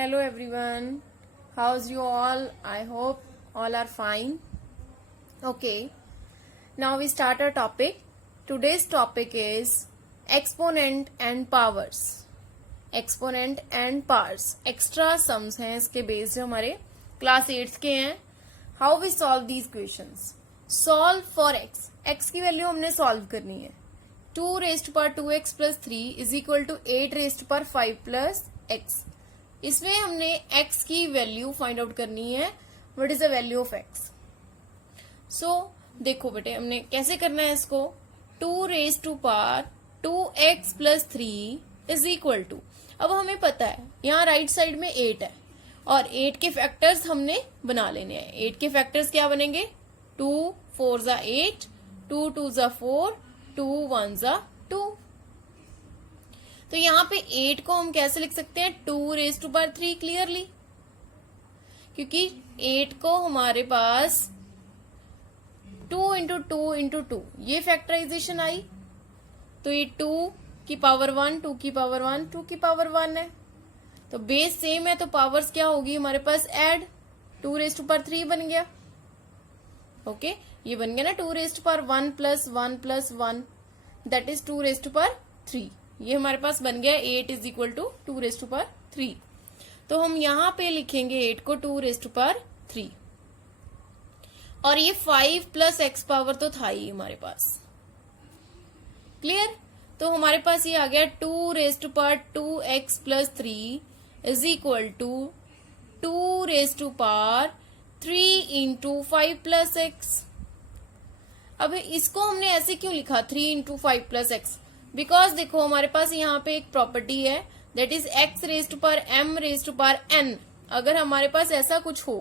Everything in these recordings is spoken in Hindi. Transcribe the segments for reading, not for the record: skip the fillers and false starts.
Hello everyone, how's you all? I hope all are fine. Okay, now we start our topic. Today's topic is exponent and powers. Exponent and powers. Extra sums हैं इसके बेस जो हमारे क्लास 8th के हैं. How we solve these questions? Solve for x. x की वैल्यू हमने सॉल्व करनी है. 2 raised to power 2x plus 3 is equal to 8 raised to power 5 plus x. इसमें हमने x की वैल्यू फाइंड आउट करनी है. What is the value of x? So देखो बेटे हमने कैसे करना है इसको. 2 raise to power 2x plus 3 is equal to, अब हमें पता है यहाँ राइट साइड में 8 है और 8 के फैक्टर्स हमने बना लेने हैं. 8 के फैक्टर्स क्या बनेंगे? 2 4 जा 8, 2 2 जा 4, 2 1 जा 2. तो यहाँ पे 8 को हम कैसे लिख सकते हैं? 2 रेज टू पावर 3 क्लियरली, क्योंकि 8 को हमारे पास 2 इंटू 2 इंटू 2 ये फैक्टराइजेशन आई, तो ये 2 की पावर 1, 2 की पावर 1, 2 की पावर 1 है. तो बेस सेम है तो पावर्स क्या होगी हमारे पास? ऐड. 2 रेज टू पावर 3 बन गया. ओके ये बन गया ना 2 raise to power 1 plus 1 plus 1, that is 2 raise to power 3. ये हमारे पास बन गया 8 is equal to 2 raise to power 3. तो हम यहां पे लिखेंगे 8 को 2 रेज टू पावर 3, और ये 5 प्लस एक्स पावर तो था ही हमारे पास. क्लियर? तो हमारे पास ये आ गया 2 raise to power 2x plus 3 is equal to 2 raise to power 3 into 5 plus x. अब इसको हमने ऐसे क्यों लिखा 3 इंटू 5 प्लस एक्स? बिकॉज देखो हमारे पास यहाँ पे एक प्रॉपर्टी है that is x raise to power m raise to power n. अगर हमारे पास ऐसा कुछ हो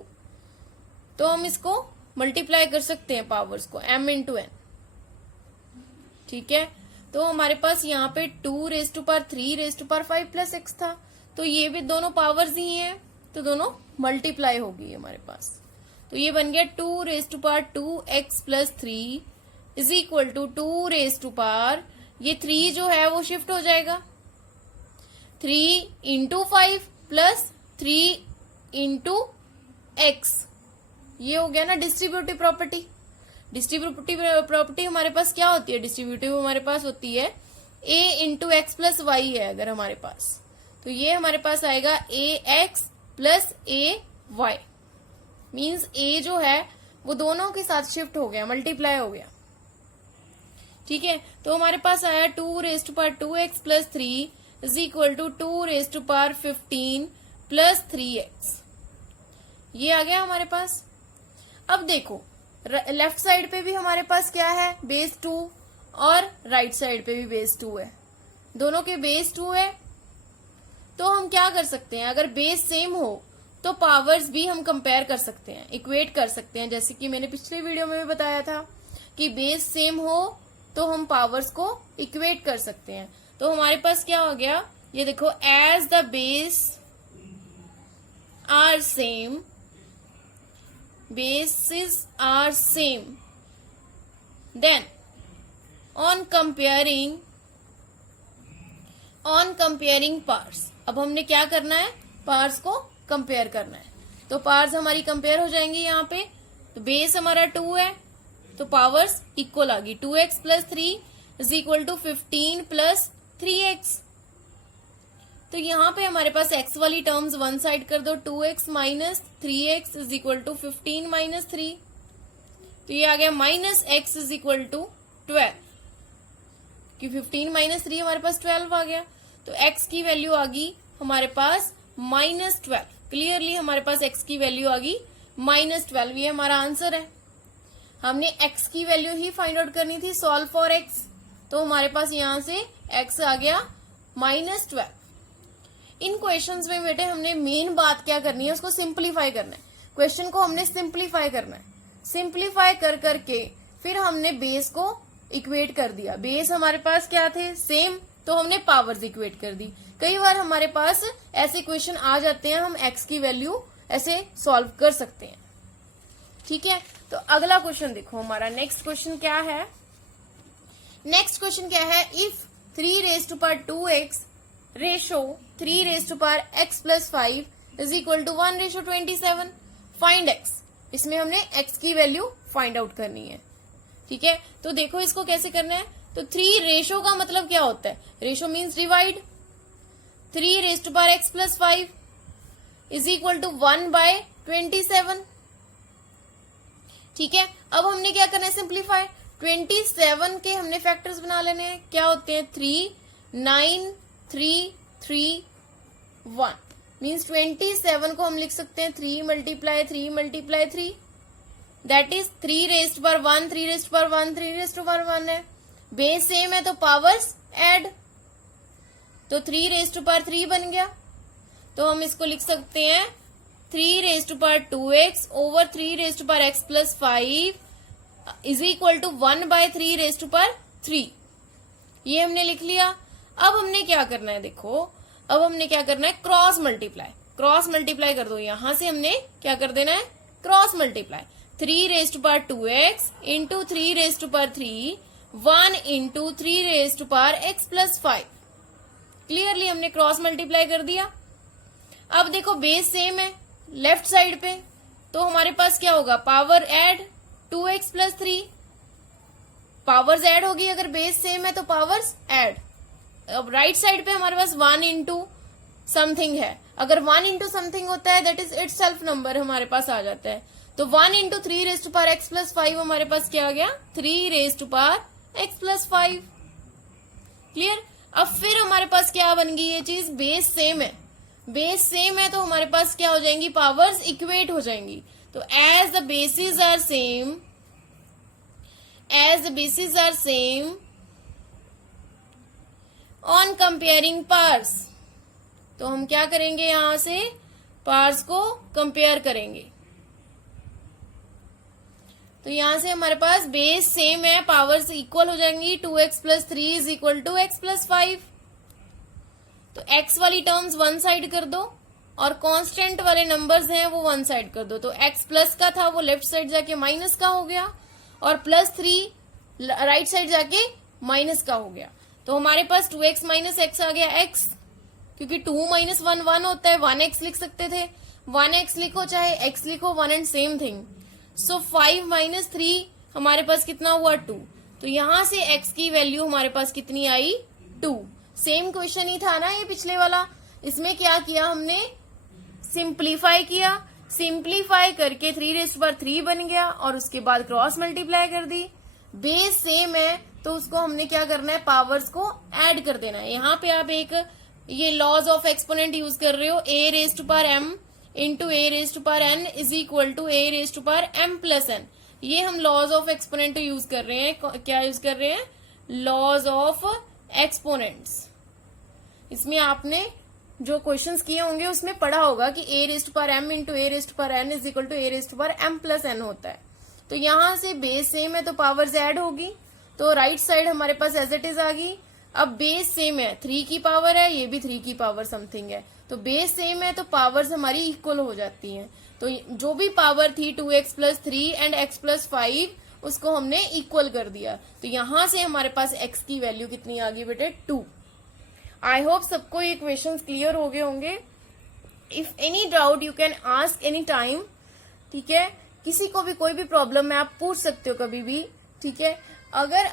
तो हम इसको मल्टीप्लाई कर सकते हैं पावर्स को m इंटू n. ठीक है, तो हमारे पास यहाँ पे 2 raise to power 3 raise to power 5 plus x था, तो ये भी दोनों पावर्स ही हैं तो दोनों मल्टीप्लाई होगी हमारे पास. तो ये बन गया 2 raise to power 2x plus 3 is equal to 2 raise to power, ये 3 जो है वो शिफ्ट हो जाएगा 3 इंटू 5 प्लस 3 इंटू एक्स. ये हो गया ना डिस्ट्रीब्यूटिव प्रॉपर्टी. डिस्ट्रीब्यूटिव प्रॉपर्टी हमारे पास क्या होती है? डिस्ट्रीब्यूटिव हमारे पास होती है a into x plus y है अगर हमारे पास, तो ये हमारे पास आएगा ax plus ay. Means a जो है वो दोनों के साथ शिफ्ट हो गया, मल्टीप्लाई हो गया. ठीक है, तो हमारे पास आया 2 raise to power 2x plus 3 is equal to 2 raise to power 15 plus 3x. ये आ गया हमारे पास. अब देखो लेफ्ट साइड पे भी हमारे पास क्या है? बेस 2, और राइट साइड पे भी बेस 2 है. दोनों के बेस 2 है, तो हम क्या कर सकते हैं? अगर बेस सेम हो तो पावर्स भी हम कंपेयर कर सकते हैं, इक्वेट कर सकते हैं. जैसे कि मैंने पिछले वीडियो में भी बताया था कि बेस सेम हो तो हम पावर्स को इक्वेट कर सकते हैं. तो हमारे पास क्या हो गया? ये देखो, as the base are same, bases are same, then on comparing parts. अब हमने क्या करना है? पार्ट्स को कंपेयर करना है. तो पार्ट्स हमारी कंपेयर हो जाएंगी यहाँ पे. तो बेस हमारा 2 है तो पावर्स इक्वल आ गई. 2x plus 3 is equal to 15 plus 3x. तो यहाँ पे हमारे पास x वाली टर्म्स वन साइड कर दो. 2x minus 3x is equal to 15 minus 3, तो ये आ गया minus x is equal to 12, कि 15 माइनस 3 हमारे पास 12 आ गया. तो x की वैल्यू आ गई हमारे पास माइनस 12. क्लियरली हमारे पास x की वैल्यू आ गई माइनस 12. ये हमारा आंसर है. हमने x की वैल्यू ही फाइंड आउट करनी थी, सॉल्व फॉर x. तो हमारे पास यहाँ से x आ गया माइनस 12. इन क्वेश्चंस में बेटे हमने मेन बात क्या करनी है? उसको सिंप्लीफाई करना है. क्वेश्चन को हमने सिंप्लीफाई करना है. सिंप्लीफाई कर करके फिर हमने बेस को इक्वेट कर दिया. बेस हमारे पास क्या थे? सेम, तो हमने पावर्स इक्वेट कर दी. कई बार हमारे पास ऐसे क्वेश्चन आ जाते हैं, हम एक्स की वैल्यू ऐसे सॉल्व कर सकते हैं. ठीक है, तो अगला क्वेश्चन देखो हमारा. नेक्स्ट क्वेश्चन क्या है? नेक्स्ट क्वेश्चन क्या है? If 3 raise to power 2x ratio 3 raise to power x plus 5 is equal to 1:27. Find x. इसमें हमने x की वैल्यू फाइंड आउट करनी है. ठीक है, तो देखो इसको कैसे करना है. तो 3 रेशो का मतलब क्या होता है. Ratio means divide. 3x+5 is equal to 1/27. ठीक है, अब हमने क्या करना है, सिंप्लीफाई. 27 के हमने फैक्टर्स बना लेने हैं. क्या होते हैं, 3, 9, 3, 3, 1. मीन्स 27 को हम लिख सकते हैं 3 × 3 × 3. दैट इज 3^1, 3^1, 3^1 है. बेस सेम है तो पावर्स ऐड. तो 3^3 बन गया. तो हम इसको लिख सकते हैं 3^2x over 3x+5 is equal to 1/3^3. ये हमने लिख लिया. अब हमने क्या करना है, देखो अब हमने क्या करना है, क्रॉस मल्टीप्लाई. क्रॉस मल्टीप्लाई कर दो. यहां से हमने क्या कर देना है, cross multiply. 3^2x into 3^3 1 into 3x+5. Clearly हमने क्रॉस मल्टीप्लाई कर दिया. अब देखो बेस सेम है लेफ्ट साइड पे, तो हमारे पास क्या होगा, power add 2x+3. Powers add होगी. अगर बेस सेम है तो पावर्स ऐड. अब राइट साइड पे हमारे पास 1 इंटू समथिंग है. अगर 1 इंटू समथिंग होता है that is it self number हमारे पास आ जाता है. तो 1 इंटू 3x+5 हमारे पास क्या आ गया, 3x+5. क्लियर. अब फिर हमारे पास क्या बन गई ये चीज, बेस सेम है. बेस सेम है तो हमारे पास क्या हो जाएंगी, पावर्स इक्वेट हो जाएंगी. तो as the bases are same on comparing powers. तो हम क्या करेंगे, यहां से पार्स को कंपेयर करेंगे. तो यहां से हमारे पास बेस सेम है, पावर्स इक्वल हो जाएंगी. 2x+3 is equal to x+5. तो x वाली टर्म्स वन साइड कर दो और कांस्टेंट वाले नंबर्स हैं वो वन साइड कर दो. तो x प्लस का था वो लेफ्ट साइड जाके माइनस का हो गया और +3 राइट साइड जाके माइनस का हो गया. तो हमारे पास 2x - x आ गया. x क्योंकि 2 - 1 1 होता है, 1x लिख सकते थे. 1x लिखो चाहे x लिखो, 1 एंड सेम थिंग. सो 5 - 3 हमारे पास कितना हुआ, 2. तो यहां से x की वैल्यू हमारे पास कितनी आई, 2. सेम क्वेश्चन ही था ना ये पिछले वाला. इसमें क्या किया हमने, सिंप्लीफाई किया. सिंप्लीफाई करके 3^3 बन गया और उसके बाद क्रॉस मल्टीप्लाई कर दी. बेस सेम है तो उसको हमने क्या करना है, पावर्स को ऐड कर देना है. यहाँ पे आप एक ये लॉज ऑफ एक्सपोनेंट यूज कर रहे हो. a⁻m into a⁻n is equal to a⁻m+n. ये हम लॉज ऑफ एक्सपोनेंट यूज कर रहे हैं. क्या यूज कर रहे हैं, लॉज ऑफ एक्सपोनेंट्स. इसमें आपने जो क्वेश्चंस किए होंगे उसमें पढ़ा होगा कि a⁻m into a⁻n is equal to a⁻m+n होता है. तो यहां से बेस सेम है तो पावर्स ऐड होगी. तो राइट साइड हमारे पास एज इट इज आ गई. अब बेस सेम है, 3 की पावर है, ये भी 3 की पावर समथिंग है. तो बेस सेम है तो पावर्स हमारी इक्वल हो जाती हैं. तो जो भी पावर थी 2x+3 एंड x+5 उसको हमने इक्वल कर दिया. तो यहां से हमारे पास x की वैल्यू कितनी आ गई बेटे, 2. आई होप सबको ये क्वेश्चंस क्लियर हो गए होंगे. If any doubt you can ask any time. ठीक है, किसी को भी कोई भी प्रॉब्लम है आप पूछ सकते हो कभी भी. ठीक है, अगर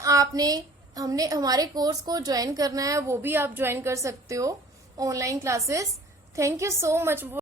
हमने हमारे कोर्स को ज्वाइन करना है वो भी आप ज्वाइन कर सकते हो, online classes. Thank you so much.